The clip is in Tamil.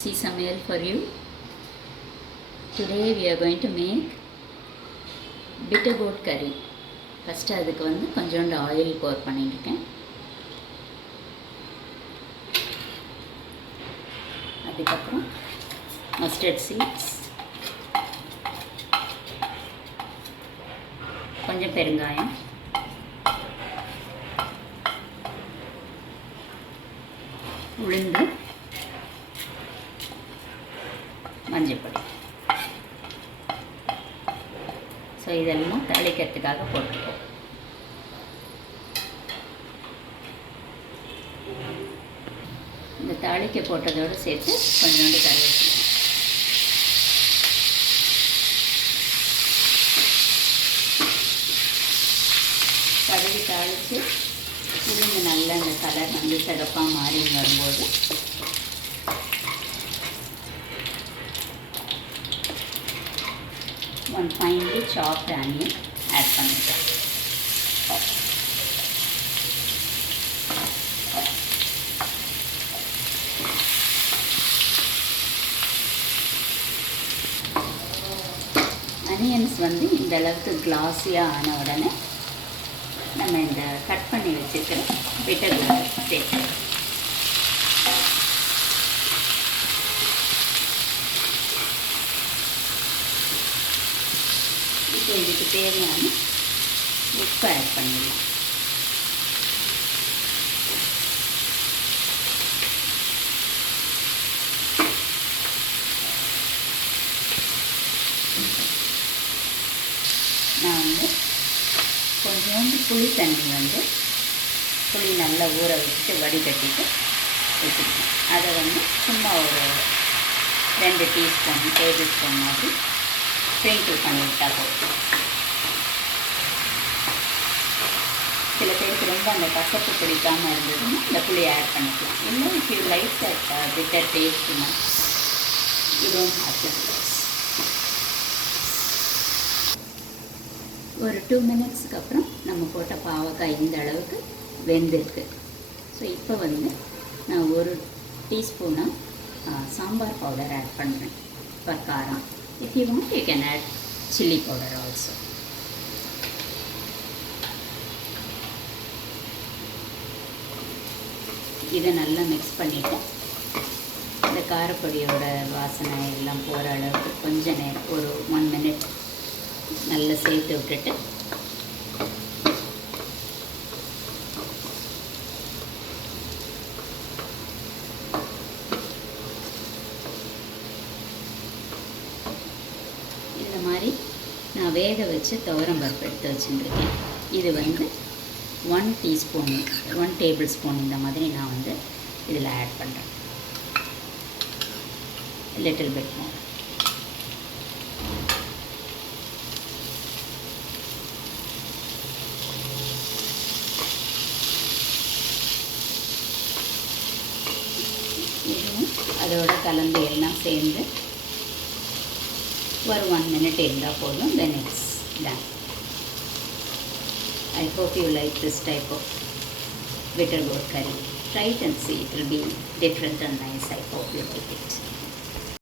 See Samuel for you. Today we are going to make bitter gourd curry. First அதுக்கு கொஞ்சோண்டு ஆயில் pour பண்ணிருக்கேன். அதுக்கப்புறம் mustard seeds, கொஞ்சம் பெருங்காயம், உளுந்து, மஞ்சப்பொடி. ஸோ இதெல்லாம் தாளிக்கிறதுக்காக போட்டுருக்கோம். இந்த தாளிக்க போட்டதோடு சேர்த்து கொஞ்சோண்டு கருவேப்பிலை, கடுகு தாளித்து உளுந்து நல்லா இந்த கலர் சிறப்பாக மாறி வரும்போது one finely chopped onion add பண்ணிக்கலாம். அனியன்ஸ் இந்த அளவுக்கு கிளாஸியாக ஆன உடனே நம்ம இந்த கட் பண்ணி வச்சுக்கிற பிட்டர் கோர்ட் சேர்த்து இப்போ இதுக்கு தேவையான உப்பு ஆட் பண்ணிடலாம். நான் கொஞ்சோண்டு புளி தண்ணி புளி நல்லா ஊற வச்சுட்டு வடிகட்டிட்டு வச்சுருக்கேன். அதை சும்மா ஒரு 2 டீஸ்பூன் டேபிள் ஸ்பூன் மாதிரி ஸ்ப்ரிங்கிள் பண்ணிவிட்டா போதும். சில பேருக்கு ரொம்ப அந்த கசப்பு பிடிக்காமல் இருந்ததுன்னா இந்த புளியை ஆட் பண்ணிக்கலாம். இல்லை if you like that bitter டேஸ்ட்னா you don't have to use. ஒரு 2 மினிட்ஸ்க்கு அப்புறம் நம்ம போட்ட பாவக்காய் இந்த அளவுக்கு வெந்திருக்கு. ஸோ இப்போ நான் 1 டீஸ்பூனாக சாம்பார் பவுடர் ஆட் பண்ணுறேன் ஃபார் காரம். If you want, you can add chili powder also. இதை நல்லா மிக்ஸ் பண்ணிவிட்டு இந்த காரப்பொடியோட வாசனை எல்லாம் போகிற அளவுக்கு கொஞ்ச நேரம் ஒரு 1 மினிட் நல்லா சேர்த்து விட்டுட்டு இந்த மாதிரி நான் வேக வச்சு துவரம்பருப்பு எடுத்து வச்சுருக்கேன். இது 1 டீஸ்பூன் 1 டேபிள் ஸ்பூன் இந்த மாதிரி நான் இதில் ஆட் பண்ணுறேன். Little bit more. இதுவும் அதோட கலந்து எல்லாம் சேர்ந்து ஒரு 1 minute இருந்தால் போதும். Then it's done. I hope you like this type of bitter gourd curry. Try it and see. It will be different and nice. I hope you like it.